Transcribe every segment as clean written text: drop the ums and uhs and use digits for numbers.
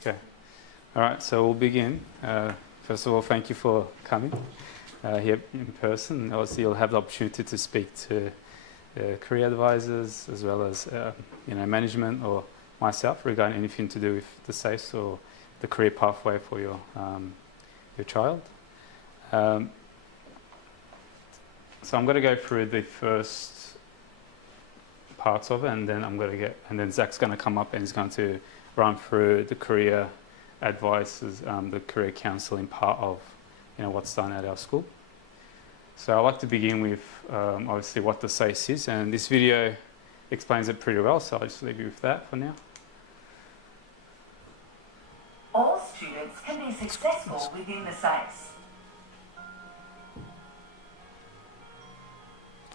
Okay. All right, so we'll begin. First of all, thank you for coming here in person. Obviously, you'll have the opportunity to speak to career advisors as well as management or myself regarding anything to do with the SACE or the career pathway for your child. So I'm going to go through the first parts of it, and then Zach's going to come up and he's going to run through the career advices, the career counselling part of what's done at our school. So I'd like to begin with obviously what the SACE is, and this video explains it pretty well, so I'll just leave you with that for now. All students can be successful within the SACE.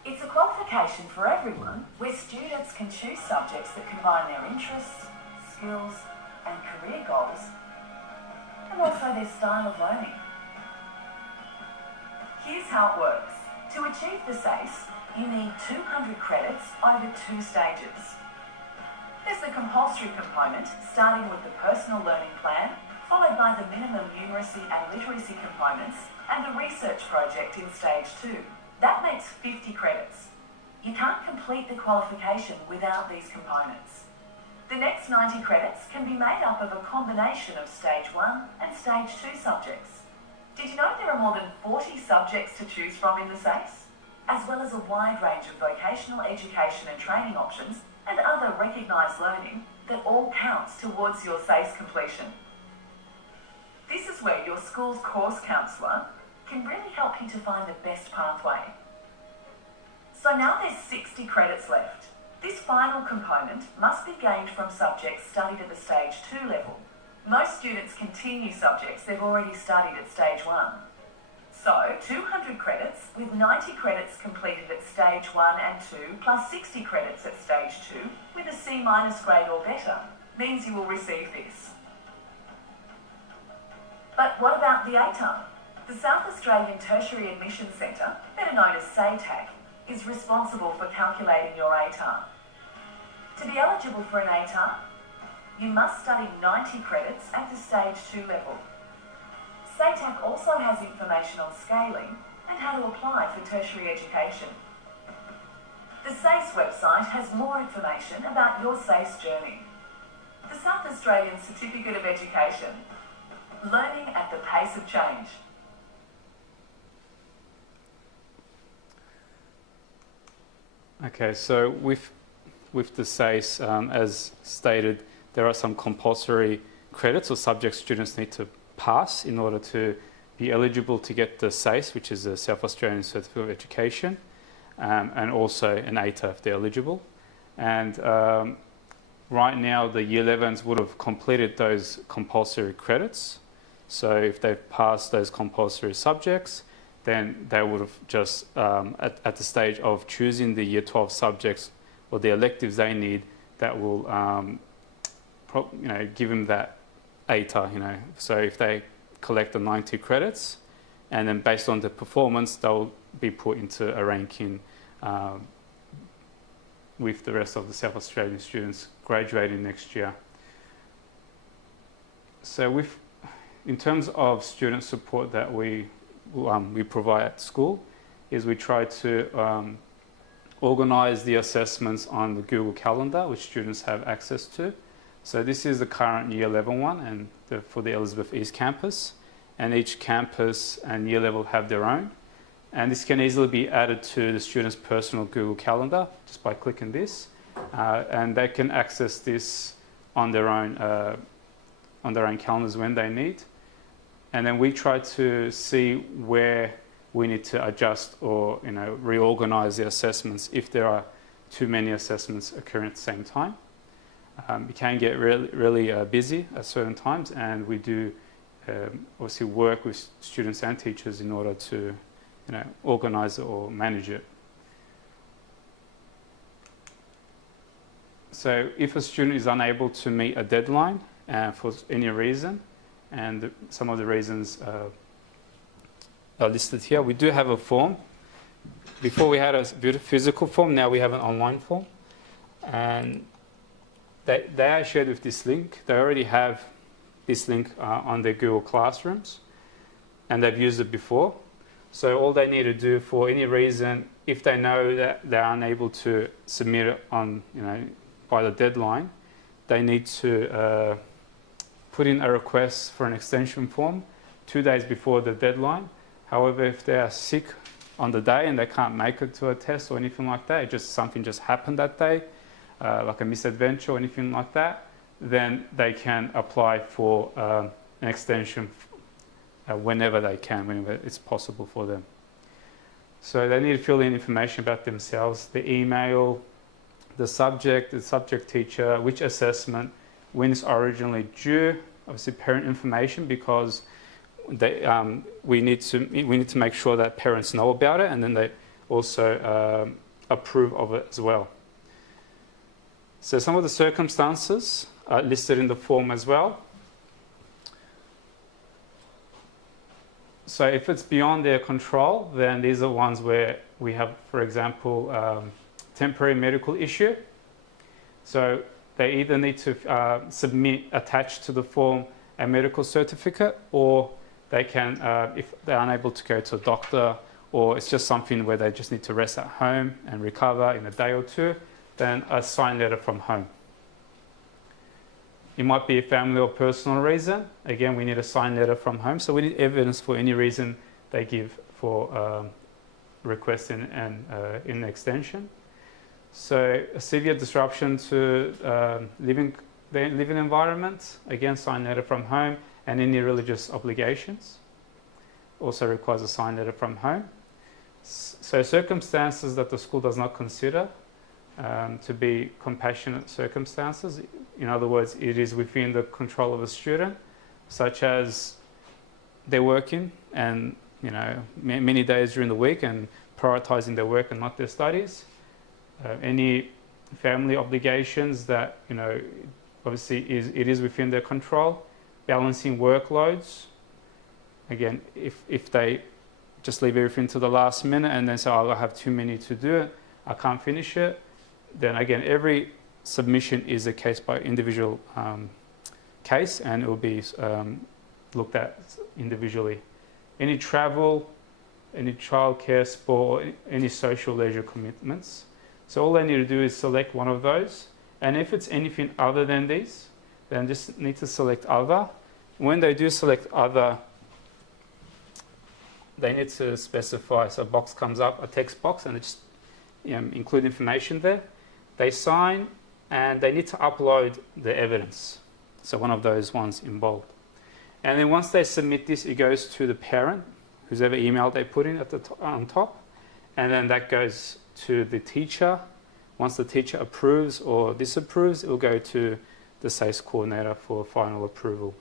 It's a qualification for everyone where students can choose subjects that combine their interests, skills and career goals, and also their style of learning. Here's how it works. To achieve the SACE, you need 200 credits over 2 stages. There's the compulsory component, starting with the personal learning plan, followed by the minimum numeracy and literacy components, and the research project in stage 2. That makes 50 credits. You can't complete the qualification without these components. The next 90 credits can be made up of a combination of stage 1 and stage 2 subjects. Did you know there are more than 40 subjects to choose from in the SACE? As well as a wide range of vocational education and training options and other recognised learning that all counts towards your SACE completion. This is where your school's course counsellor can really help you to find the best pathway. So now there's 60 credits left. This final component must be gained from subjects studied at the stage 2 level. Most students continue subjects they've already studied at stage 1. So 200 credits with 90 credits completed at stage 1 and 2 plus 60 credits at stage 2 with a C- grade or better means you will receive this. But what about the ATAR? The South Australian Tertiary Admissions Centre, better known as SACE, is responsible for calculating your ATAR. To be eligible for an ATAR, you must study 90 credits at the stage 2 level. SACE also has information on scaling and how to apply for tertiary education. The SACE website has more information about your SACE journey. The South Australian Certificate of Education, learning at the pace of change. Okay, so with the SACE, as stated, there are some compulsory credits or subjects students need to pass in order to be eligible to get the SACE, which is the South Australian Certificate of Education, and also an ATAR if they're eligible. And right now, the Year 11s would have completed those compulsory credits. So if they've passed those compulsory subjects, then they would have just, at the stage of choosing the Year 12 subjects or the electives they need, that will give them that ATAR. So if they collect the 90 credits, and then based on the performance, they'll be put into a ranking with the rest of the South Australian students graduating next year. So in terms of student support that we provide at school, is we try to organise the assessments on the Google Calendar, which students have access to. So this is the current Year 11 one, and for the Elizabeth East campus, and each campus and year level have their own. And this can easily be added to the student's personal Google Calendar just by clicking this, and they can access this on their own calendars when they need. And then we try to see where we need to adjust or reorganise the assessments if there are too many assessments occurring at the same time. It can get really busy at certain times, and we do obviously work with students and teachers in order to organise it or manage it. So if a student is unable to meet a deadline for any reason, and some of the reasons are listed here. We do have a form. Before we had a physical form, now we have an online form. And they are shared with this link. They already have this link on their Google Classrooms, and they've used it before. So all they need to do, for any reason, if they know that they're unable to submit it on, by the deadline, they need to put in a request for an extension form 2 days before the deadline. However, if they are sick on the day and they can't make it to a test or anything like that, something just happened that day, like a misadventure or anything like that, then they can apply for an extension whenever they can, whenever it's possible for them. So they need to fill in information about themselves, the email, the subject teacher, which assessment, when it's originally due, obviously parent information, because we need to make sure that parents know about it, and then they also approve of it as well. So some of the circumstances are listed in the form as well. So if it's beyond their control, then these are ones where we have, for example, temporary medical issue. So they either need to submit, attached to the form, a medical certificate, or they can, if they're unable to go to a doctor, or it's just something where they just need to rest at home and recover in a day or two, then a signed letter from home. It might be a family or personal reason. Again, we need a signed letter from home. So we need evidence for any reason they give for requesting an extension. So a severe disruption to living environment, again, signed letter from home, and any religious obligations also requires a signed letter from home. So circumstances that the school does not consider to be compassionate circumstances, in other words, it is within the control of a student, such as they're working and many days during the week and prioritizing their work and not their studies. Any family obligations that obviously it is within their control. Balancing workloads. Again, if they just leave everything to the last minute and then say, "Oh, I have too many to do, I can't finish it," then again, every submission is a case by individual case, and it will be looked at individually. Any travel, any childcare, sport, any social leisure commitments. So all they need to do is select one of those, and if it's anything other than these, then just need to select other. When they do select other, they need to specify, so a box comes up, a text box, and they just include information there. They sign, and they need to upload the evidence. So one of those ones involved. And then once they submit this, it goes to the parent, whoever email they put in at the on top, and then that goes to the teacher. Once the teacher approves or disapproves, it will go to the SACE coordinator for final approval.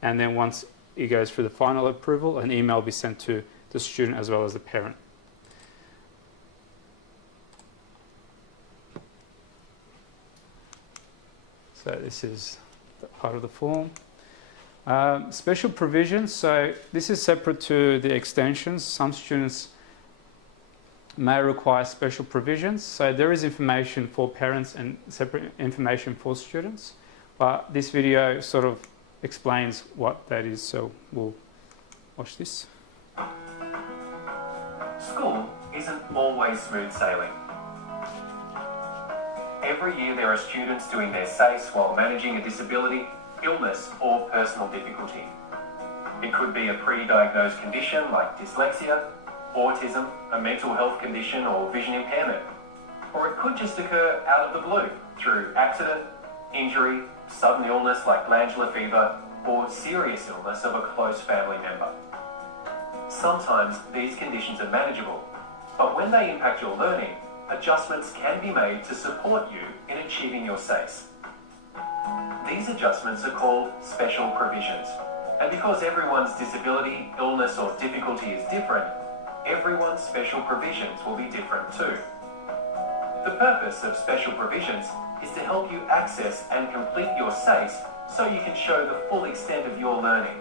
And then once it goes through the final approval, an email will be sent to the student as well as the parent. So this is part of the form. Special provisions, so this is separate to the extensions. Some students may require special provisions. So there is information for parents and separate information for students. But this video sort of explains what that is, so we'll watch this. School isn't always smooth sailing. Every year there are students doing their SACE while managing a disability, illness or personal difficulty. It could be a pre-diagnosed condition like dyslexia, autism, a mental health condition or vision impairment. Or it could just occur out of the blue through accident, injury, sudden illness like glandular fever, or serious illness of a close family member. Sometimes these conditions are manageable, but when they impact your learning, adjustments can be made to support you in achieving your SACE. These adjustments are called special provisions, and because everyone's disability, illness or difficulty is different, everyone's special provisions will be different too. The purpose of special provisions is to help you access and complete your SACE so you can show the full extent of your learning.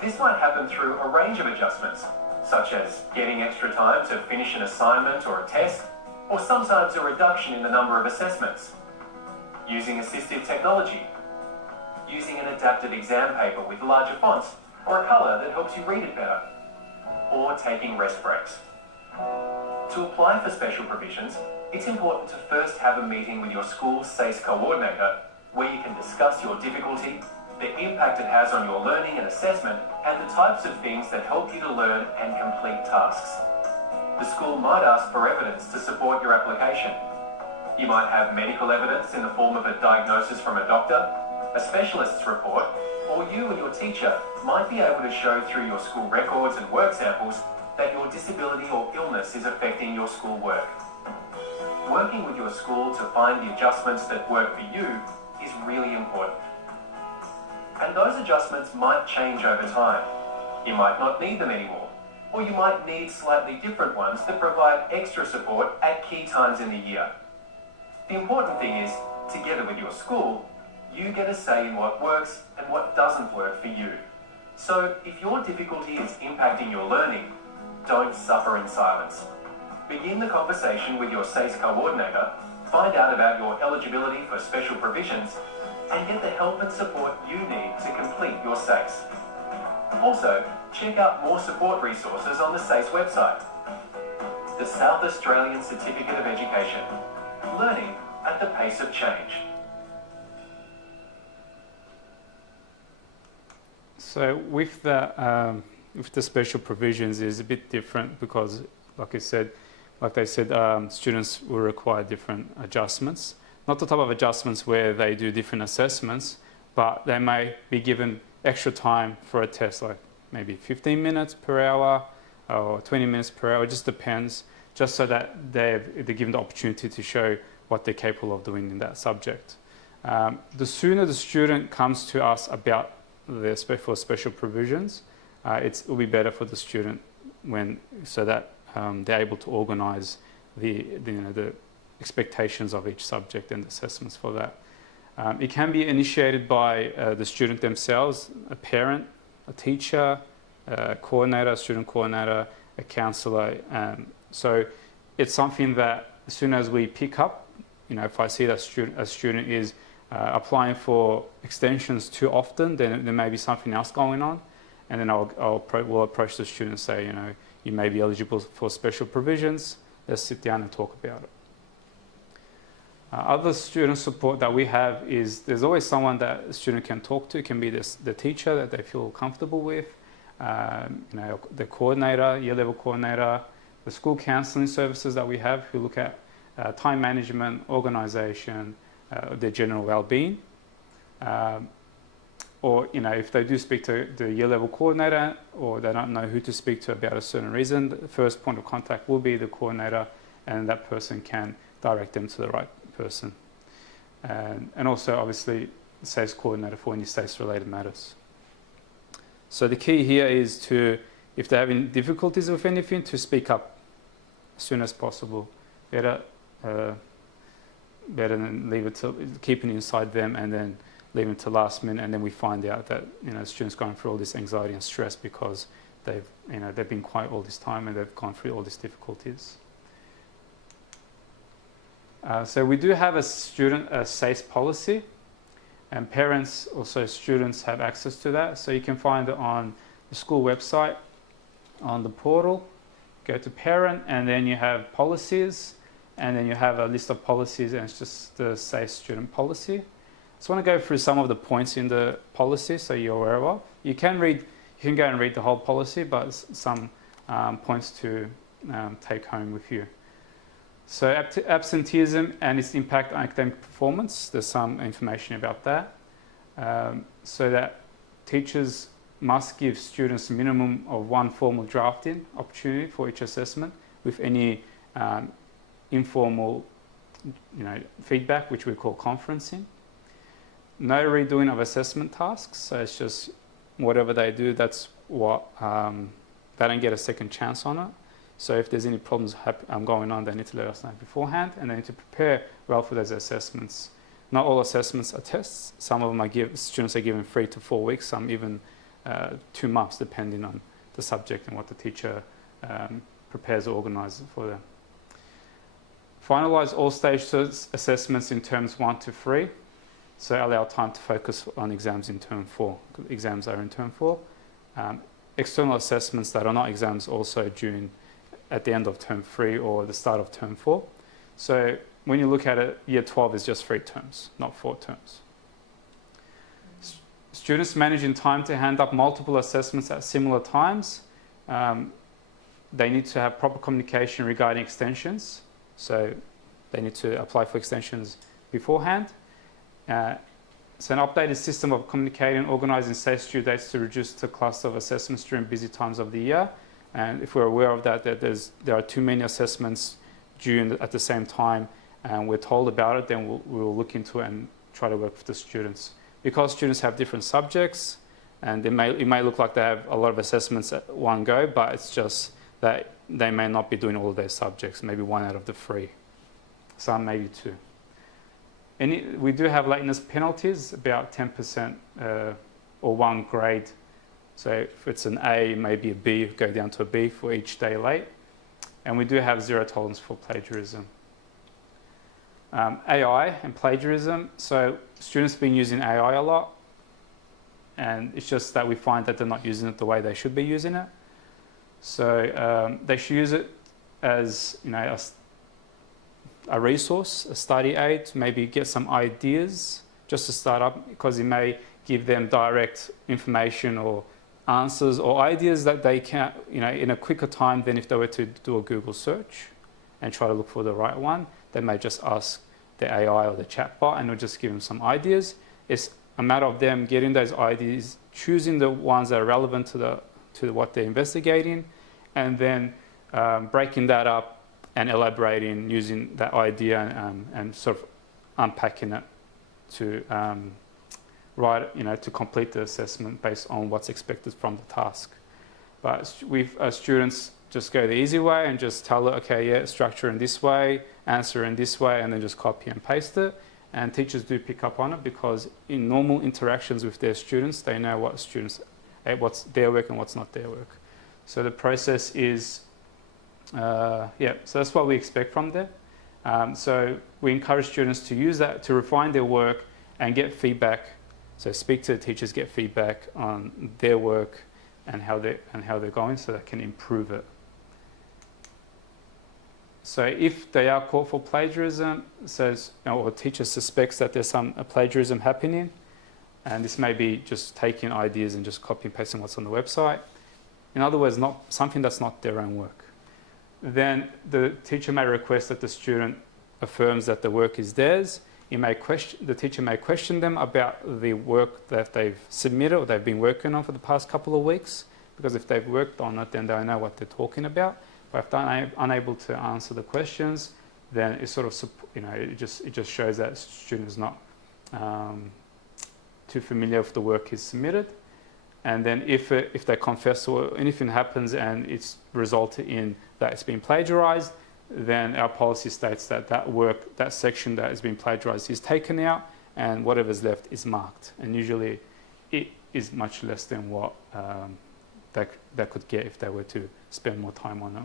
This might happen through a range of adjustments, such as getting extra time to finish an assignment or a test, or sometimes a reduction in the number of assessments. Using assistive technology, using an adapted exam paper with larger fonts or a colour that helps you read it better, or taking rest breaks. To apply for special provisions, it's important to first have a meeting with your school's SACE coordinator where you can discuss your difficulty, the impact it has on your learning and assessment, and the types of things that help you to learn and complete tasks. The school might ask for evidence to support your application. You might have medical evidence in the form of a diagnosis from a doctor, a specialist's report, or you and your teacher might be able to show through your school records and work samples that your disability or illness is affecting your school work. Working with your school to find the adjustments that work for you is really important. And those adjustments might change over time. You might not need them anymore, or you might need slightly different ones that provide extra support at key times in the year. The important thing is, together with your school, you get a say in what works and what doesn't work for you. So if your difficulty is impacting your learning, don't suffer in silence. Begin the conversation with your SACE coordinator, find out about your eligibility for special provisions, and get the help and support you need to complete your SACE. Also, check out more support resources on the SACE website. The South Australian Certificate of Education. Learning at the pace of change. So with the special provisions is a bit different because, like they said, students will require different adjustments. Not the type of adjustments where they do different assessments, but they may be given extra time for a test, like maybe 15 minutes per hour or 20 minutes per hour. It just depends, just so that they're given the opportunity to show what they're capable of doing in that subject. The sooner the student comes to us about their special provisions, it will be better for the student so that they're able to organise the expectations of each subject and assessments for that. It can be initiated by the student themselves, a parent, a teacher, a coordinator, a student coordinator, a counsellor. So it's something that as soon as we pick up, if I see that a student is applying for extensions too often, then there may be something else going on. And then we'll approach the student and say, you may be eligible for special provisions. Let's sit down and talk about it. Other student support that we have is there's always someone that a student can talk to. It can be the teacher that they feel comfortable with, the coordinator, year level coordinator, the school counselling services that we have who look at time management, organisation, their general well-being. Or if they do speak to the year level coordinator or they don't know who to speak to about a certain reason, the first point of contact will be the coordinator, and that person can direct them to the right person. And also obviously the SACE coordinator for any SACE related matters. So the key here is if they're having difficulties with anything, to speak up as soon as possible. Better than keeping it inside them and then leaving it to last minute, and then we find out that students going through all this anxiety and stress because they've been quiet all this time and they've gone through all these difficulties. So we do have a SACE policy, and parents, also students, have access to that. So you can find it on the school website, on the portal. Go to parent, and then you have policies, and then you have a list of policies, and it's just the SACE student policy. I just want to go through some of the points in the policy so you're aware of. You can go and read the whole policy, but some points to take home with you. So absenteeism and its impact on academic performance, there's some information about that. So that teachers must give students a minimum of one formal drafting opportunity for each assessment, with any informal feedback, which we call conferencing. No redoing of assessment tasks, so it's just whatever they do, that's what, they don't get a second chance on it. So if there's any problems going on, they need to let us know beforehand, and they need to prepare well for those assessments. Not all assessments are tests. Some of them students are given 3 to 4 weeks, some even 2 months, depending on the subject and what the teacher prepares or organises for them. Finalise all stage assessments in terms 1 to 3. so allow time to focus on exams in term 4. Exams are in term 4. External assessments that are not exams also at the end of term 3 or the start of term 4. So when you look at it, year 12 is just 3 terms, not 4 terms. Students managing time to hand up multiple assessments at similar times. They need to have proper communication regarding extensions. So they need to apply for extensions beforehand. So an updated system of communicating and organising SACE due dates to reduce the cluster of assessments during busy times of the year. And if we're aware of that there are too many assessments due at the same time, and we're told about it, then we'll look into it and try to work with the students. Because students have different subjects, and it may look like they have a lot of assessments at one go, but it's just that they may not be doing all of their subjects, maybe 1 out of the 3, some maybe 2. We do have lateness penalties, about 10% or 1 grade. So if it's an A, maybe a B, go down to a B for each day late. And we do have 0 tolerance for plagiarism. AI and plagiarism. So students have been using AI a lot, and it's just that we find that they're not using it the way they should be using it. So they should use it as a resource, a study aid, to maybe get some ideas just to start up, because it may give them direct information or answers or ideas that they can, in a quicker time than if they were to do a Google search and try to look for the right one. They may just ask the AI or the chatbot, and it'll just give them some ideas. It's a matter of them getting those ideas, choosing the ones that are relevant to what they're investigating, and then breaking that up and elaborating using that idea and sort of unpacking it to to complete the assessment based on what's expected from the task. But students just go the easy way and just tell it, okay, yeah, structure in this way, answer in this way, and then just copy and paste it. And teachers do pick up on it, because in normal interactions with their students, they know what's their work and what's not their work. So the process is, so that's what we expect from them. So we encourage students to use that to refine their work and get feedback. So speak to the teachers, get feedback on their work and how they're going, so they can improve it. So if they are caught for plagiarism, or teacher suspects that there's some plagiarism happening, and this may be just taking ideas and just copy and pasting what's on the website, in other words, not something that's not their own work, then the teacher may request that the student affirms that the work is theirs. The teacher may question them about the work that they've submitted or they've been working on for the past couple of weeks, because if they've worked on it, then they'll know what they're talking about. But if they're unable to answer the questions, then it sort of, it just shows that the student is not too familiar with the work is submitted. And then if they confess or anything happens and it's resulted in that it's been plagiarized, then our policy states that that section that has been plagiarized is taken out, and whatever's left is marked. And usually it is much less than what they could get if they were to spend more time on it.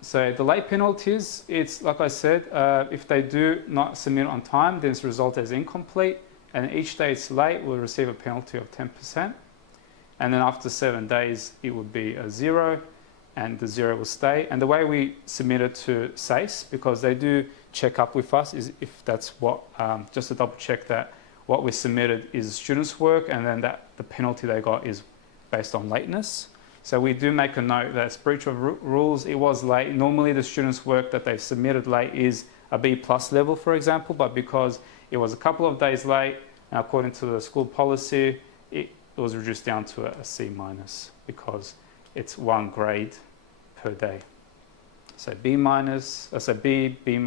So the late penalties, it's like I said, if they do not submit on time, then it's resulted as incomplete, and each day it's late will receive a penalty of 10%. And then after 7 days, it would be a 0, and the 0 will stay. And the way we submit it to SACE, because they do check up with us, is if that's what, just to double check that what we submitted is students' work, and then that the penalty they got is based on lateness. So we do make a note that it's breach of rules, it was late. Normally the students' work that they've submitted late is a B+ level, for example, but because it was a couple of days late, and according to the school policy, it was reduced down to a C-, because it's 1 grade per day. So B-, B, B-,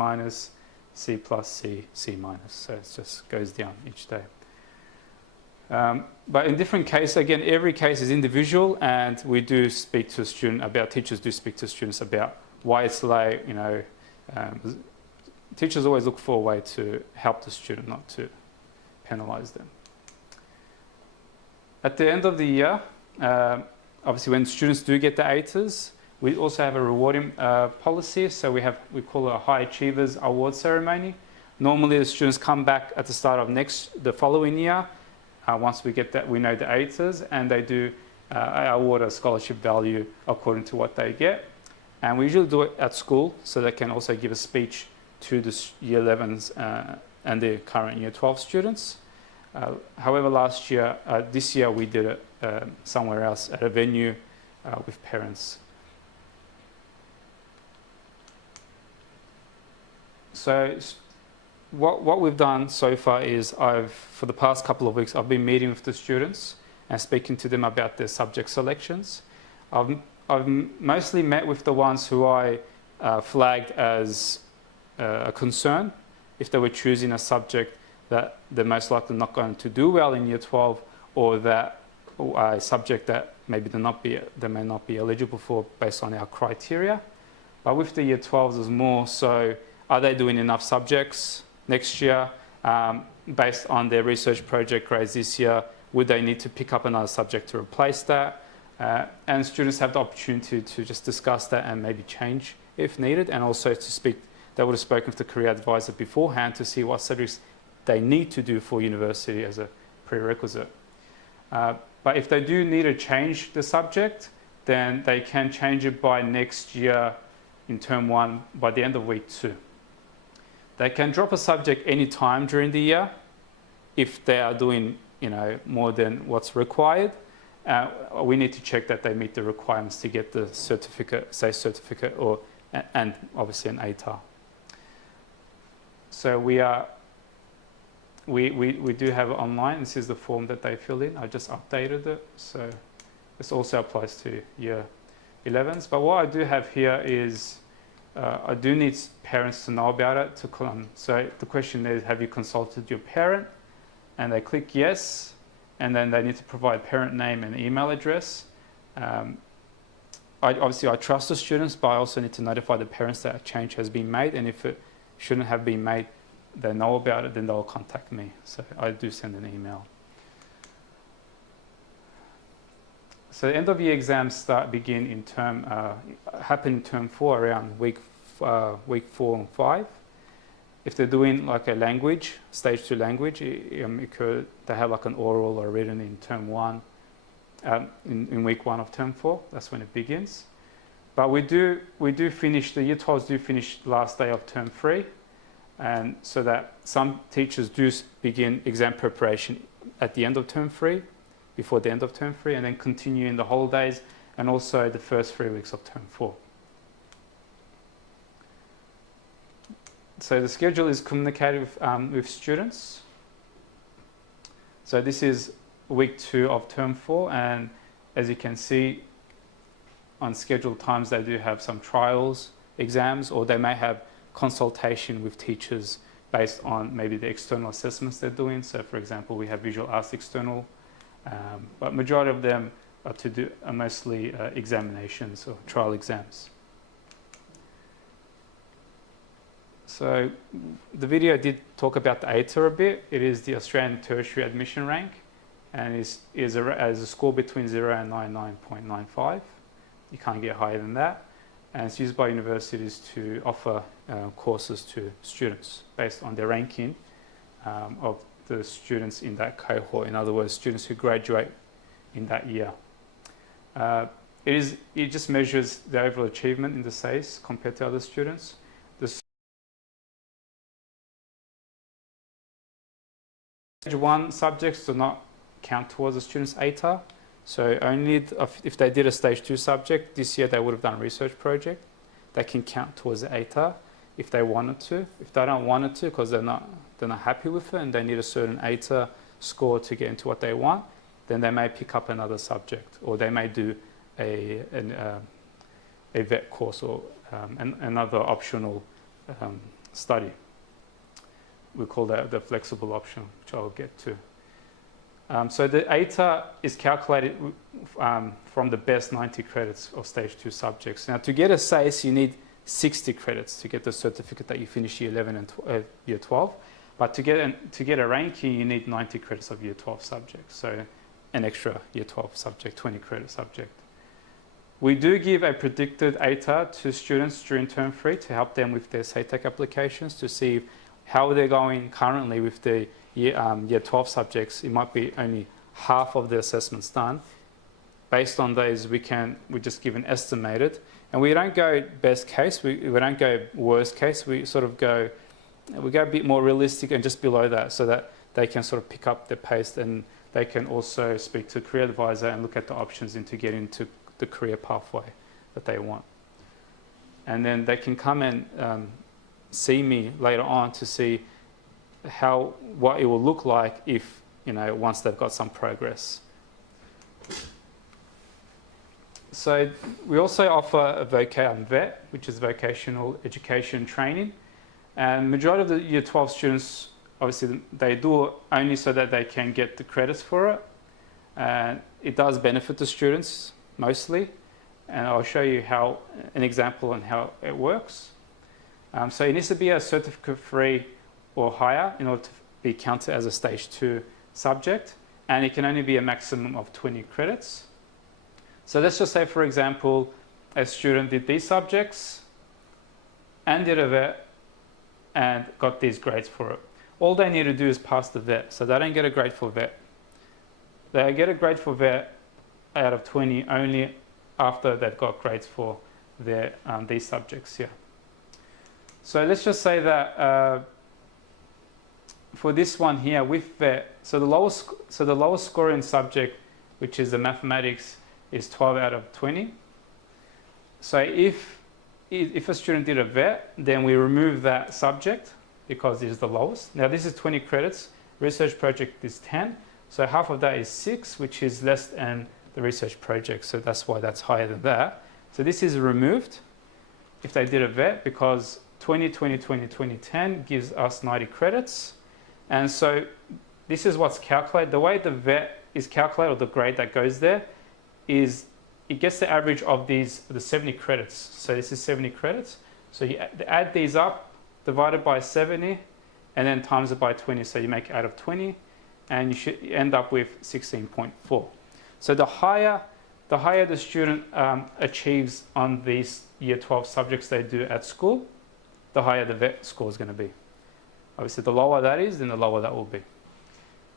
C+, C, C-. So it just goes down each day. But in different cases, again, every case is individual, and we do speak to a student about, teachers do speak to students about why it's late. Teachers always look for a way to help the student, not to penalise them. At the end of the year, obviously when students do get the ATAs, we also have a rewarding policy. So we call it a High Achievers Award Ceremony. Normally the students come back at the start of the following year, once we get that, we know the ATAs, and they do award a scholarship value according to what they get. And we usually do it at school, so they can also give a speech to the year 11s and the current year 12 students. However, this year we did it somewhere else at a venue with parents. So what we've done so far is for the past couple of weeks, I've been meeting with the students and speaking to them about their subject selections. I've mostly met with the ones who I flagged as a concern if they were choosing a subject that they're most likely not going to do well in year 12, or a subject that maybe they may not be eligible for based on our criteria. But with the year 12s, there's more so, are they doing enough subjects next year based on their research project grades this year? Would they need to pick up another subject to replace that? And students have the opportunity to just discuss that and maybe change if needed, and also to speak. They would have spoken with the career advisor beforehand to see what subjects they need to do for university as a prerequisite. But if they do need to change the subject, then they can change it by next year in term 1 by the end of week 2. They can drop a subject any time during the year if they are doing more than what's required. We need to check that they meet the requirements to get the certificate, SACE certificate, and obviously an ATAR. So we do have it online. This is the form that they fill in. I just updated it. So this also applies to year 11s. But what I do have here is I do need parents to know about it. So the question is, have you consulted your parent? And they click yes. And then they need to provide parent name and email address. Obviously, I trust the students, but I also need to notify the parents that a change has been made. And if it shouldn't have been made, they know about it, then they'll contact me. So I do send an email. So the end of year exams happen in term 4 around week 4 and 5. If they're doing like a language, stage 2 language, they have like an oral or written in term 1, in week 1 of term 4. That's when it begins. But we do finish, the year 12s do finish last day of term 3. And so that some teachers do begin exam preparation at the end of term 3, before the end of term 3, and then continue in the holidays and also the first 3 weeks of term 4. So the schedule is communicated with students. So this is week 2 of term 4, and as you can see, on scheduled times they do have some trials, exams, or they may have consultation with teachers based on maybe the external assessments they're doing. So for example, we have visual arts external, but majority of them are mostly examinations or trial exams. So the video did talk about the ATAR a bit. It is the Australian Tertiary Admission Rank, and is a score between 0 and 99.95. You can't get higher than that. And it's used by universities to offer courses to students based on their ranking of the students in that cohort. In other words, students who graduate in that year. It just measures the overall achievement in the SACE compared to other students. The stage 1 subjects do not count towards the student's ATAR. So only if they did a stage 2 subject this year, they would have done a research project. They can count towards the ATAR if they wanted to. If they don't want it to, because they're not happy with it and they need a certain ATAR score to get into what they want, then they may pick up another subject, or they may do a vet course or another optional study. We call that the flexible option, which I'll get to. So the ATAR is calculated from the best 90 credits of stage 2 subjects. Now, to get a SACE, you need 60 credits to get the certificate that you finish year 11 and year 12. But to get a ranking, you need 90 credits of year 12 subjects. So an extra year 12 subject, 20 credit subject. We do give a predicted ATAR to students during term 3 to help them with their SATEC applications to see how they're going currently with the year 12 subjects. It might be only half of the assessments done. Based on those, we just give an estimated, and we don't go best case, we don't go worst case, we go a bit more realistic and just below that, so that they can sort of pick up their pace, and they can also speak to a career advisor and look at the options to get into the career pathway that they want. And then they can come and see me later on to see what it will look like if, once they've got some progress. So we also offer a VET, which is vocational education training. And majority of the year 12 students, obviously, they do it only so that they can get the credits for it. And it does benefit the students mostly. And I'll show you an example on how it works. So it needs to be a certificate 3 or higher in order to be counted as a stage 2 subject. And it can only be a maximum of 20 credits. So let's just say, for example, a student did these subjects and did a VET and got these grades for it. All they need to do is pass the VET. So they don't get a grade for VET. They get a grade for VET out of 20 only after they've got grades for these subjects here. So let's just say that for this one here with VET, so the lowest scoring subject, which is the mathematics, is 12 out of 20. So if a student did a VET, then we remove that subject because it is the lowest. Now this is 20 credits, research project is 10, so half of that is 6, which is less than the research project, so that's why that's higher than that. So this is removed if they did a VET, because 20, 20, 20, 20, 10 gives us 90 credits. And so this is what's calculated. The way the VET is calculated, or the grade that goes there, is it gets the average of the 70 credits. So this is 70 credits. So you add these up, divided by 70, and then times it by 20. So you make it out of 20, and you should end up with 16.4. So the higher the student achieves on these year 12 subjects they do at school, the higher the VET score is going to be. Obviously, the lower that is, then the lower that will be.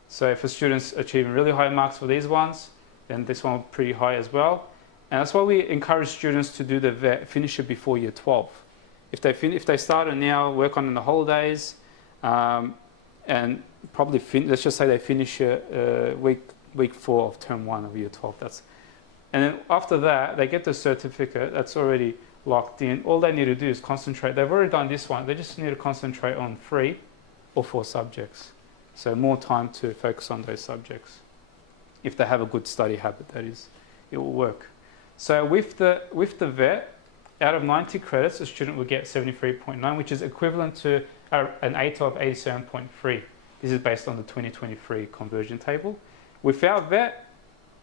So if a student's achieving really high marks for these ones, then this one will be pretty high as well. And that's why we encourage students to do the VET, finish it before year 12. If they start it now, work on it in the holidays, and probably let's just say they finish it week 4 of term 1 of year 12. And then after that, they get the certificate that's already locked in. All they need to do is concentrate. They've already done this one. They just need to concentrate on 3 or 4 subjects. So more time to focus on those subjects. If they have a good study habit, that is, it will work. So with the VET, out of 90 credits, a student will get 73.9, which is equivalent to an ATO of 87.3. This is based on the 2023 conversion table. Without VET,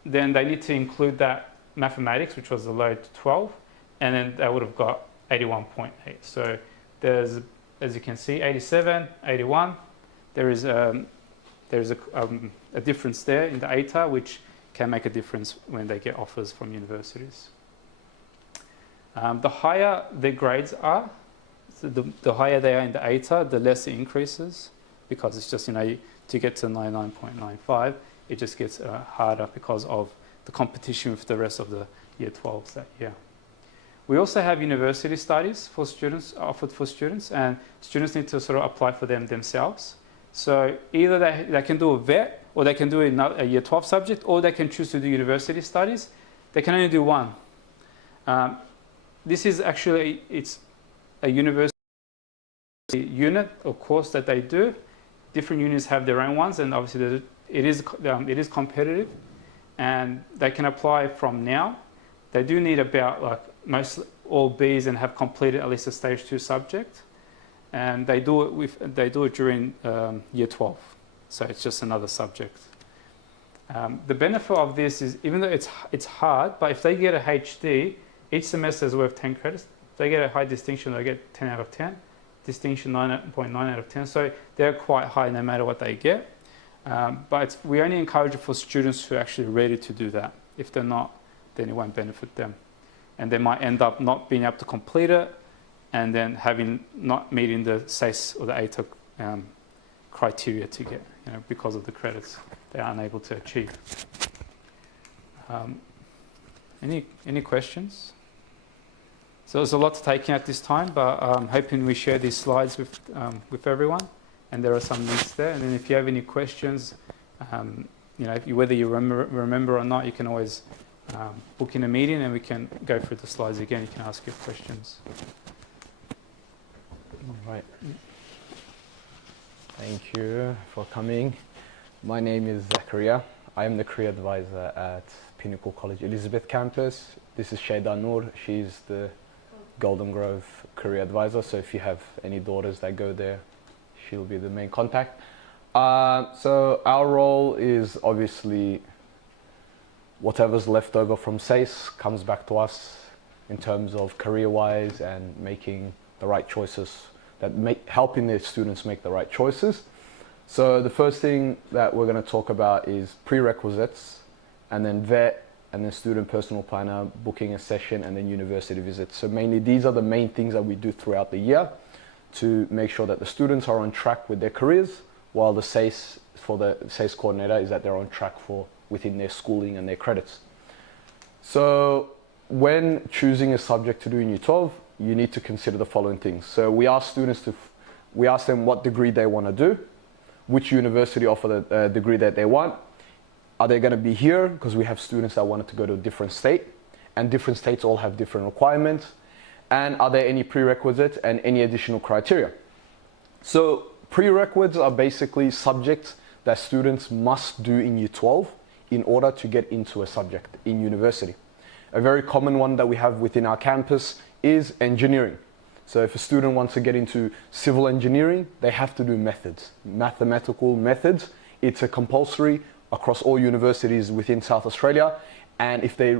then they need to include that mathematics, which was the load to 12, and then they would have got 81.8. So there's, as you can see, 87, 81. There is a difference there in the ATAR, which can make a difference when they get offers from universities. The higher their grades are, so the higher they are in the ATAR, the less it increases, because it's just, to get to 99.95, it just gets harder because of the competition with the rest of the year 12s that year. We also have university studies for students, offered for students, and students need to sort of apply for them themselves. So either they can do a VET, or they can do a year 12 subject, or they can choose to do university studies. They can only do one. This is actually, it's a university unit or course that they do. Different units have their own ones, and obviously it is competitive, and they can apply from now. They do need about most all Bs and have completed at least a stage 2 subject. And they do it during year 12, so it's just another subject. The benefit of this is, even though it's hard, but if they get a HD, each semester is worth 10 credits. If they get a high distinction, they get 10 out of 10. Distinction 9.9 out of 10. So they're quite high no matter what they get. But we only encourage it for students who are actually ready to do that. If they're not, then it won't benefit them, and they might end up not being able to complete it, and then not meeting the SACE or the ATOC criteria to get, because of the credits they aren't able to achieve. Any questions? So there's a lot to take in at this time, but I'm hoping we share these slides with everyone, and there are some links there. And then if you have any questions, whether you remember or not, you can always book in a meeting and we can go through the slides again. You can ask your questions. All right. Thank you for coming. My name is Zakaria. I am the career advisor at Pinnacle College Elizabeth campus. This is Shayda Noor. She's the Golden Grove career advisor. So if you have any daughters that go there, she'll be the main contact. So our role is obviously whatever's left over from SACE comes back to us in terms of career-wise and making the right choices, helping the students make the right choices. So the first thing that we're going to talk about is prerequisites, and then vet, and then student personal planner, booking a session, and then university visits. So mainly these are the main things that we do throughout the year to make sure that the students are on track with their careers, while the SACE, for the SACE coordinator, is that they're on track within their schooling and their credits. So when choosing a subject to do in Year 12, you need to consider the following things. So we ask them what degree they want to do, which university offer the degree that they want. Are they going to be here? Because we have students that wanted to go to a different state, and different states all have different requirements. And are there any prerequisites and any additional criteria? So prerequisites are basically subjects that students must do in Year 12 in order to get into a subject in university. A very common one that we have within our campus is engineering. So if a student wants to get into civil engineering, they have to do methods, mathematical methods. It's a compulsory across all universities within South Australia. And if they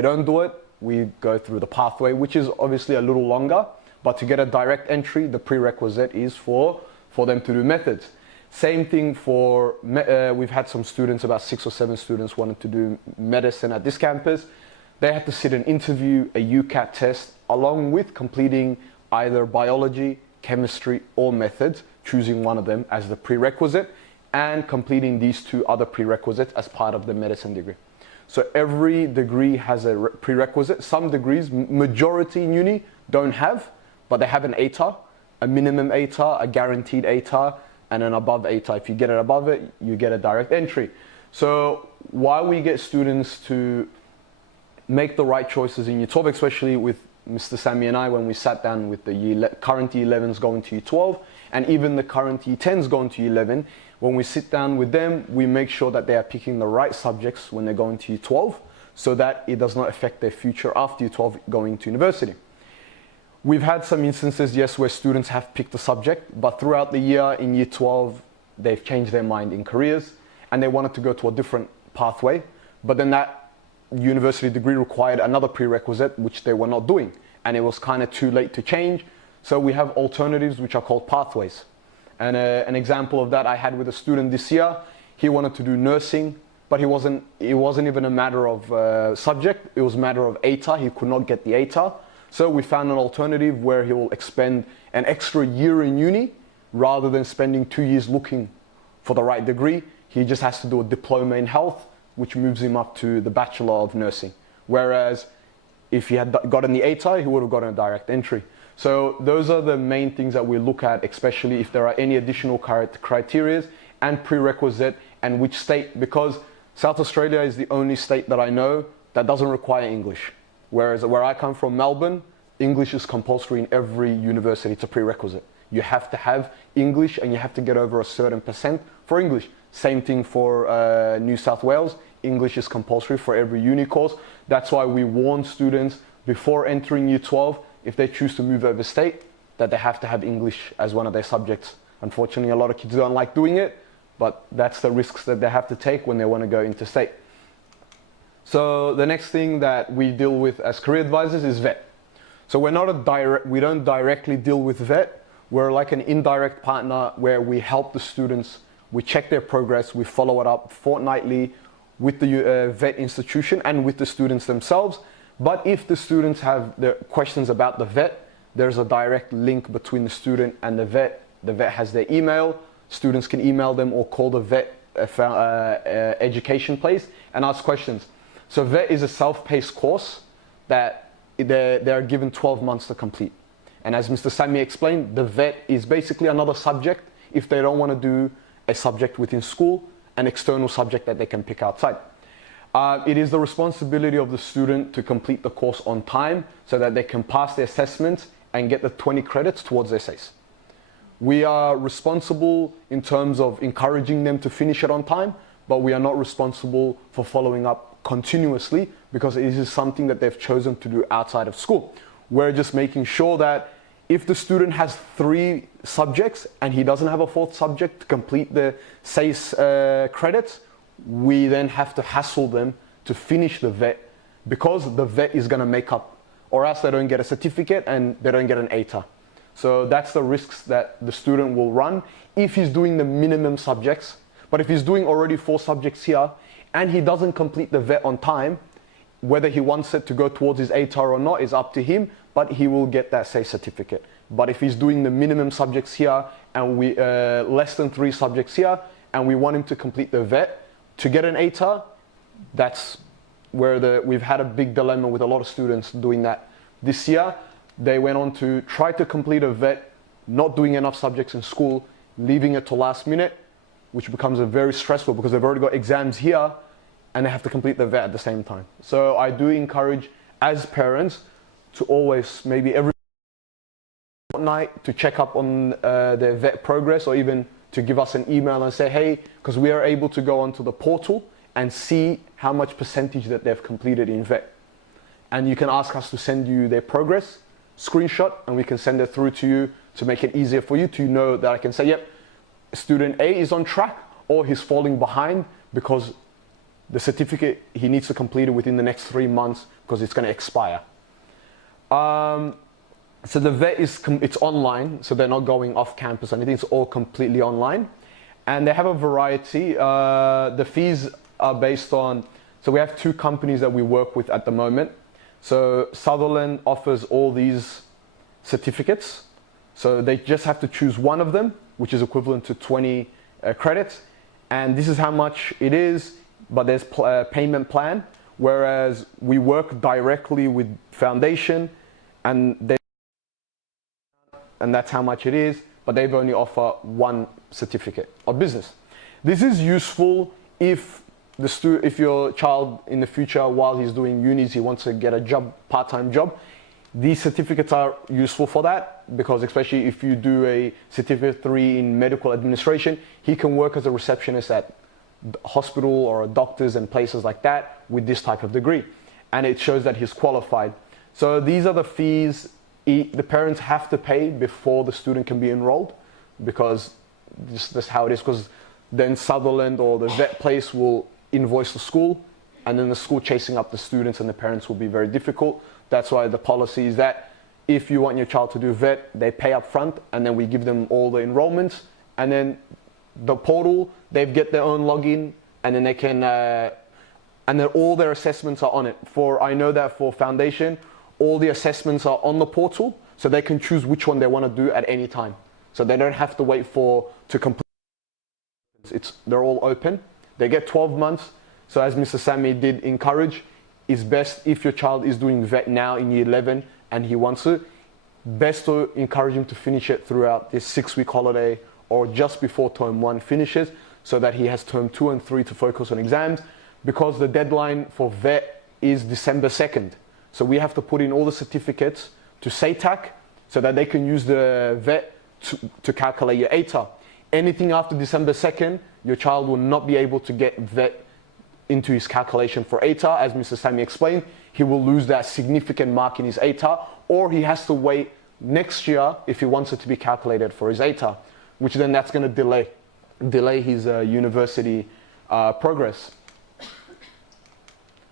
don't do it, we go through the pathway, which is obviously a little longer, but to get a direct entry, the prerequisite is for them to do methods. Same thing for, we've had some students, about 6 or 7 students wanted to do medicine at this campus. They had to sit an interview, a UCAT test, along with completing either biology, chemistry, or methods, choosing one of them as the prerequisite, and completing these 2 other prerequisites as part of the medicine degree. So every degree has a prerequisite. Some degrees, majority in uni, don't have, but they have an ATAR, a minimum ATAR, a guaranteed ATAR, and an above ATAR. If you get it above it, you get a direct entry. So while we get students to make the right choices in Year 12, especially with Mr. Sammy and I, when we sat down with the current Year 11s going to Year 12, and even the current Year 10s going to Year 11, when we sit down with them, we make sure that they are picking the right subjects when they're going to Year 12, so that it does not affect their future after Year 12 going to university. We've had some instances, yes, where students have picked a subject, but throughout the year in Year 12, they've changed their mind in careers, and they wanted to go to a different pathway, but then that university degree required another prerequisite, which they were not doing, and it was kind of too late to change. So we have alternatives, which are called pathways. And an example of that I had with a student this year. He wanted to do nursing, but it wasn't even a matter of subject, it was a matter of ATAR. He could not get the ATAR. So we found an alternative where he will expend an extra year in uni rather than spending 2 years looking for the right degree. He just has to do a diploma in health, which moves him up to the Bachelor of Nursing. Whereas if he had gotten the ATAR, he would have gotten a direct entry. So those are the main things that we look at, especially if there are any additional criteria and prerequisite, and which state, because South Australia is the only state that I know that doesn't require English. Whereas where I come from, Melbourne, English is compulsory in every university. It's a prerequisite. You have to have English, and you have to get over a certain % for English. Same thing for New South Wales. English is compulsory for every uni course. That's why we warn students before entering Year 12, if they choose to move overstate, that they have to have English as one of their subjects. Unfortunately, a lot of kids don't like doing it, but that's the risks that they have to take when they want to go interstate. So the next thing that we deal with as career advisors is vet. So we don't directly deal with vet. We're like an indirect partner where we help the students, we check their progress, we follow it up fortnightly with the vet institution and with the students themselves. But if the students have the questions about the vet, there's a direct link between the student and the vet The vet has their email. Students can email them or call the vet education place and ask questions. So vet is a self-paced course that they're given 12 months to complete. And as Mr. Sami explained, the vet is basically another subject if they don't want to do a subject within school, an external subject that they can pick outside. It is the responsibility of the student to complete the course on time so that they can pass the assessments and get the 20 credits towards their SACE. We are responsible in terms of encouraging them to finish it on time, but we are not responsible for following up continuously because it is something that they've chosen to do outside of school. We're just making sure that if the student has 3 subjects and he doesn't have a 4th subject to complete the SACE credits, we then have to hassle them to finish the vet because the vet is going to make up, or else they don't get a certificate and they don't get an ATAR. So that's the risks that the student will run if he's doing the minimum subjects. But if he's doing already 4 subjects here and he doesn't complete the vet on time, whether he wants it to go towards his ATAR or not is up to him, but he will get that SACE certificate. But if he's doing the minimum subjects here and we less than 3 subjects here and we want him to complete the vet to get an ATAR, that's where we've had a big dilemma with a lot of students doing that. This year, they went on to try to complete a vet, not doing enough subjects in school, leaving it to last minute, which becomes very stressful because they've already got exams here and they have to complete the vet at the same time. So I do encourage, as parents, to always, maybe every fortnight, to check up on their vet progress, or even to give us an email and say, hey, because we are able to go onto the portal and see how much percentage that they've completed in vet. And you can ask us to send you their progress screenshot and we can send it through to you to make it easier for you to know that I can say, yep, student A is on track or he's falling behind because the certificate, he needs to complete it within the next 3 months because it's going to expire. So the vet it's online, so they're not going off campus or anything, it's all completely online. And they have a variety. The fees are based on, so we have 2 companies that we work with at the moment. So Sutherland offers all these certificates. So they just have to choose one of them, which is equivalent to 20 credits. And this is how much it is, but there's a payment plan. Whereas we work directly with Foundation and that's how much it is, but they've only offer 1 certificate of business. This is useful if your child in the future, while he's doing unis, he wants to get a job, part-time job. These certificates are useful for that because especially if you do a certificate 3 in medical administration, he can work as a receptionist at hospital or doctors and places like that with this type of degree. And it shows that he's qualified. So these are the fees the parents have to pay before the student can be enrolled because that's how it is, because then Sutherland or the vet place will invoice the school and then the school chasing up the students and the parents will be very difficult. That's why the policy is that if you want your child to do vet, they pay up front and then we give them all the enrollments and then the portal, they get their own login and then they can, and then all their assessments are on it. I know that for Foundation, all the assessments are on the portal so they can choose which one they want to do at any time. So they don't have to wait to complete. They're all open. They get 12 months. So as Mr. Sami did encourage, it's best if your child is doing vet now in year 11 and he wants to, best to encourage him to finish it throughout this 6-week holiday or just before term 1 finishes so that he has term 2 and 3 to focus on exams because the deadline for vet is December 2nd. So we have to put in all the certificates to SATAC so that they can use the vet to calculate your ATAR. Anything after December 2nd, your child will not be able to get vet into his calculation for ATAR. As Mr. Sami explained, he will lose that significant mark in his ATAR, or he has to wait next year if he wants it to be calculated for his ATAR, which then that's going to delay his university progress.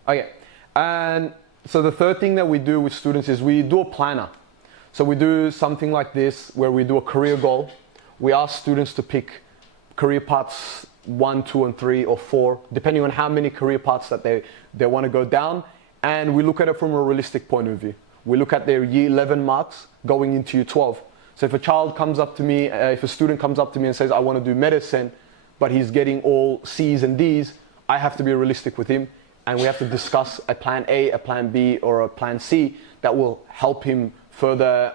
Okay, and so the third thing that we do with students is we do a planner. So we do something like this where we do a career goal. We ask students to pick career paths 1, 2, and 3, or 4, depending on how many career paths that they want to go down. And we look at it from a realistic point of view. We look at their year 11 marks going into year 12. So if a child comes up to me, if a student comes up to me and says, I want to do medicine, but he's getting all C's and D's, I have to be realistic with him, and we have to discuss a plan A, a plan B, or a plan C that will help him further,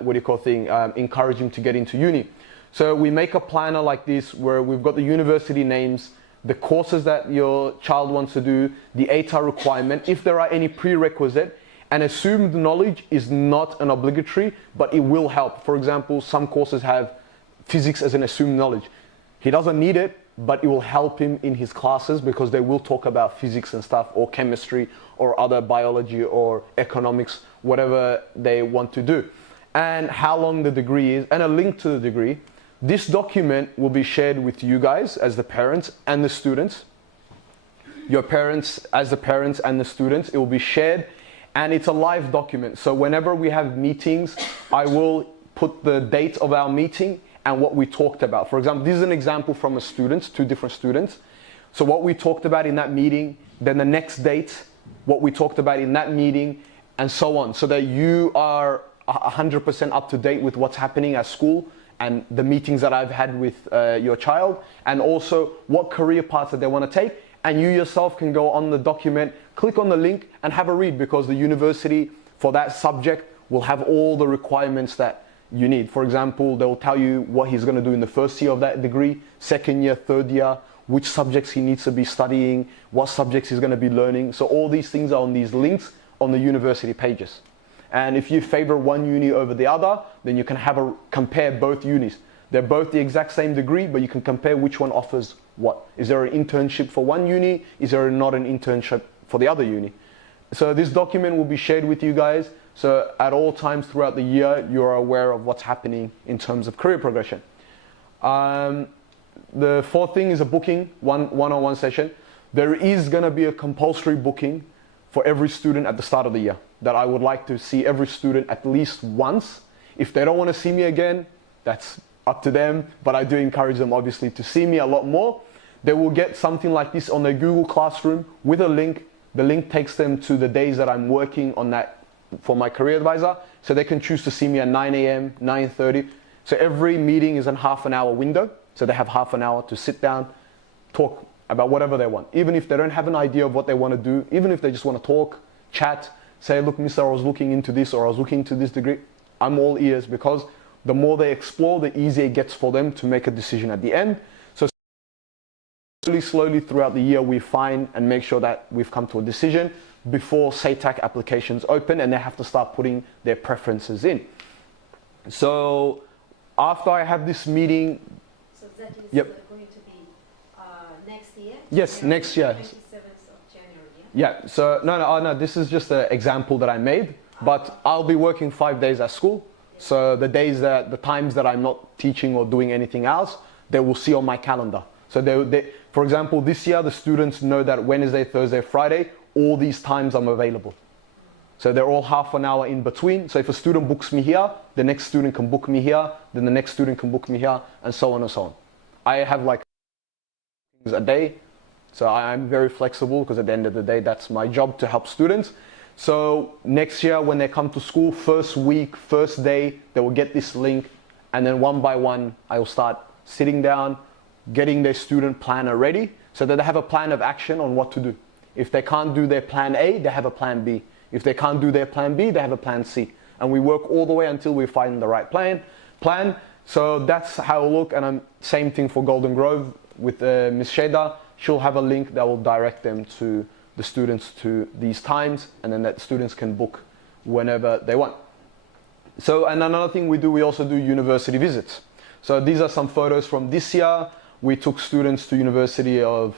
encourage him to get into uni. So we make a planner like this where we've got the university names, the courses that your child wants to do, the ATAR requirement, if there are any prerequisite, and assumed knowledge is not an obligatory, but it will help. For example, some courses have physics as an assumed knowledge. He doesn't need it, but it will help him in his classes because they will talk about physics and stuff, or chemistry, or other biology, or economics, whatever they want to do. And how long the degree is, and a link to the degree. This document will be shared with you guys as the parents and the students. Your parents as the parents and the students, it will be shared, and it's a live document. So whenever we have meetings, I will put the date of our meeting and what we talked about. For example, this is an example from a student, 2 different students. So what we talked about in that meeting, then the next date, what we talked about in that meeting, and so on, so that you are 100% up to date with what's happening at school and the meetings that I've had with your child, and also what career paths that they want to take. And you yourself can go on the document, click on the link and have a read, because the university for that subject will have all the requirements that you need. For example, they will tell you what he's going to do in the first year of that degree, second year, third year, which subjects he needs to be studying, what subjects he's going to be learning. So all these things are on these links on the university pages. And if you favor one uni over the other, then you can compare both unis. They're both the exact same degree, but you can compare which one offers what. Is there an internship for one uni? Is there not an internship for the other uni? So this document will be shared with you guys. So at all times throughout the year, you're aware of what's happening in terms of career progression. The fourth thing is a booking, one-on-one session. There is going to be a compulsory booking for every student at the start of the year, that I would like to see every student at least once. If they don't want to see me again, that's up to them, but I do encourage them obviously to see me a lot more. They will get something like this on their Google Classroom with a link. The link takes them to the days that I'm working on that for my career advisor, so they can choose to see me at 9 a.m., 9:30. So every meeting is a half an hour window, so they have half an hour to sit down, talk about whatever they want. Even if they don't have an idea of what they want to do, even if they just want to talk, chat, say, look, mister, I was looking into this, or I was looking into this degree, I'm all ears, because the more they explore, the easier it gets for them to make a decision at the end. So slowly throughout the year, we find and make sure that we've come to a decision before SATAC applications open, and they have to start putting their preferences in. So after I have this meeting... So that is Yep. going to be next year? Yes, January, next year. 27th of January, yeah? Yeah, so no, this is just an example that I made, but I'll be working 5 days at school. So the times that I'm not teaching or doing anything else, they will see on my calendar. So for example, this year, the students know that Wednesday, Thursday, Friday, all these times I'm available. So they're all half an hour in between. So if a student books me here, the next student can book me here, then the next student can book me here, and so on and so on. I have like a day. So I'm very flexible, because at the end of the day, that's my job, to help students. So next year when they come to school, first week, first day, they will get this link, and then one by one, I will start sitting down, getting their student planner ready, so that they have a plan of action on what to do. If they can't do their plan A, they have a plan B. If they can't do their plan B, they have a plan C. And we work all the way until we find the right plan. So that's how it'll look, and same thing for Golden Grove with Miss Sheda. She'll have a link that will direct them to the students to these times, and then that students can book whenever they want. So, and another thing we do, we also do university visits. So these are some photos from this year. We took students to University of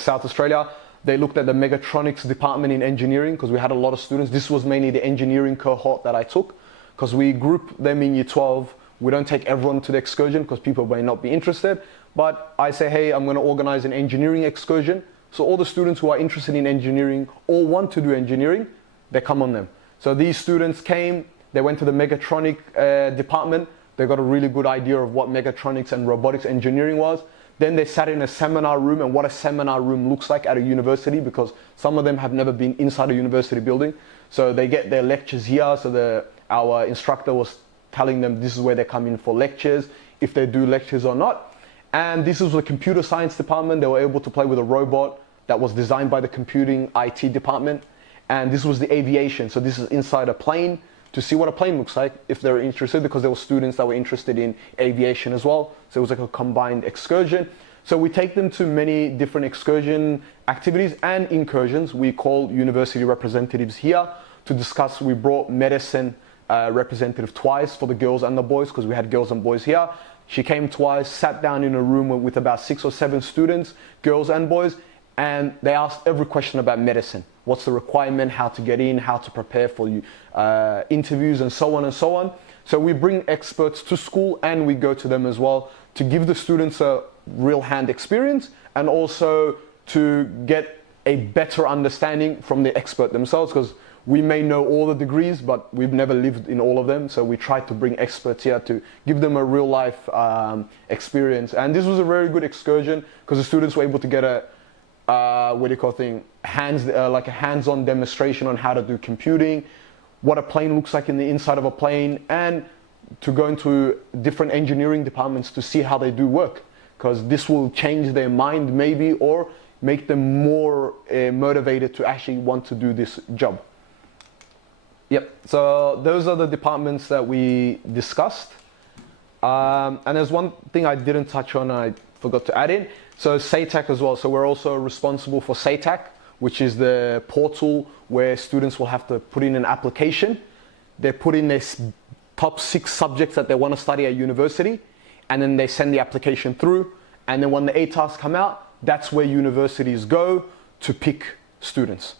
South Australia. They looked at the mechatronics department in engineering, because we had a lot of students. This was mainly the engineering cohort that I took, because we group them in year 12. We don't take everyone to the excursion because people may not be interested. But I say, hey, I'm going to organize an engineering excursion. So all the students who are interested in engineering or want to do engineering, they come on them. So these students came, they went to the mechatronic department. They got a really good idea of what mechatronics and robotics engineering was. Then they sat in a seminar room, and what a seminar room looks like at a university, because some of them have never been inside a university building. So they get their lectures here. So our instructor was telling them this is where they come in for lectures, if they do lectures or not. And this was the computer science department. They were able to play with a robot that was designed by the computing IT department. And this was the aviation. So this is inside a plane to see what a plane looks like if they're interested, because there were students that were interested in aviation as well. So it was like a combined excursion. So we take them to many different excursion activities and incursions. We call university representatives here to discuss. We brought medicine representative twice for the girls and the boys, because we had girls and boys here. She came twice, sat down in a room with about 6 or 7 students, girls and boys, and they asked every question about medicine. What's the requirement, how to get in, how to prepare for interviews, and so on and so on. So we bring experts to school and we go to them as well to give the students a real hand experience, and also to get a better understanding from the expert themselves, because we may know all the degrees, but we've never lived in all of them. So we try to bring experts here to give them a real life experience. And this was a very good excursion because the students were able to get a like a hands-on demonstration on how to do computing, what a plane looks like in the inside of a plane, and to go into different engineering departments to see how they do work, because this will change their mind maybe, or make them more motivated to actually want to do this job. Yep, so those are the departments that we discussed. And there's one thing I didn't touch on, I forgot to add in. So SATAC as well. So we're also responsible for SATAC, which is the portal where students will have to put in an application. They put in their top 6 subjects that they want to study at university, and then they send the application through. And then when the ATARs come out, that's where universities go to pick students.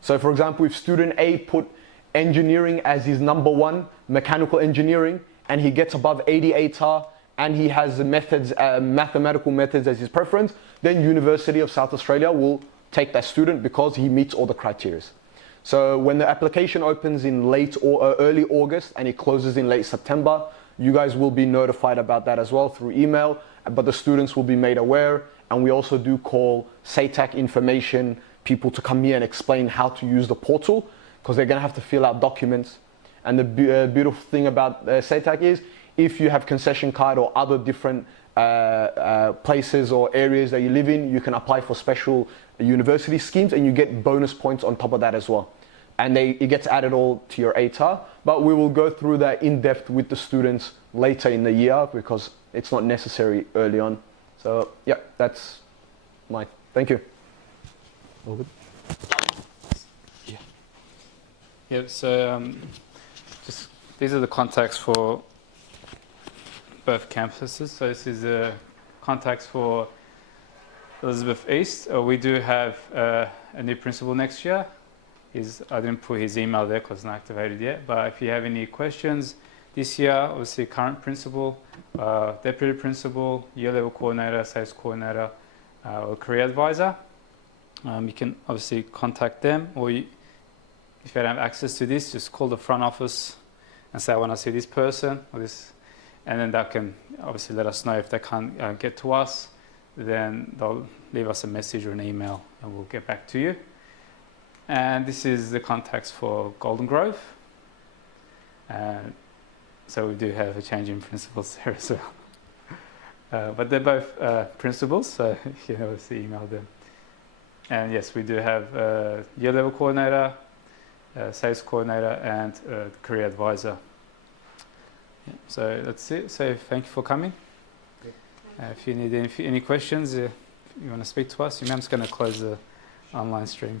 So for example, if student A put engineering as his number 1, mechanical engineering, and he gets above 80 ATAR, and he has the methods, mathematical methods as his preference, then University of South Australia will take that student because he meets all the criteria. So when the application opens in late or early August and it closes in late September, you guys will be notified about that as well through email, but the students will be made aware. And we also do call SATAC information people to come here and explain how to use the portal, because they're going to have to fill out documents. And the beautiful thing about SATAC is, if you have concession card or other different places or areas that you live in, you can apply for special university schemes and you get bonus points on top of that as well. And it gets added all to your ATAR, but we will go through that in depth with the students later in the year, because it's not necessary early on. So yeah, that's my, thank you. All good? Yeah. Yeah, so just these are the contacts for both campuses. So this is the contacts for Elizabeth East. We do have a new principal next year. I didn't put his email there because it's not activated yet, but if you have any questions this year, obviously current principal, deputy principal, year level coordinator, SACE coordinator, or career advisor, you can obviously contact them, or if you don't have access to this, just call the front office and say, I want to see this person or this, and then they can obviously let us know. If they can't get to us, then they'll leave us a message or an email and we'll get back to you. And this is the contacts for Golden Grove. So we do have a change in principals there as well. But they're both principals, so you can obviously email them. And yes, we do have year level coordinator, SACE coordinator, and career advisor. Yeah, so that's it. So thank you for coming. If you need any questions, if you want to speak to us, your mum's going to close the online stream.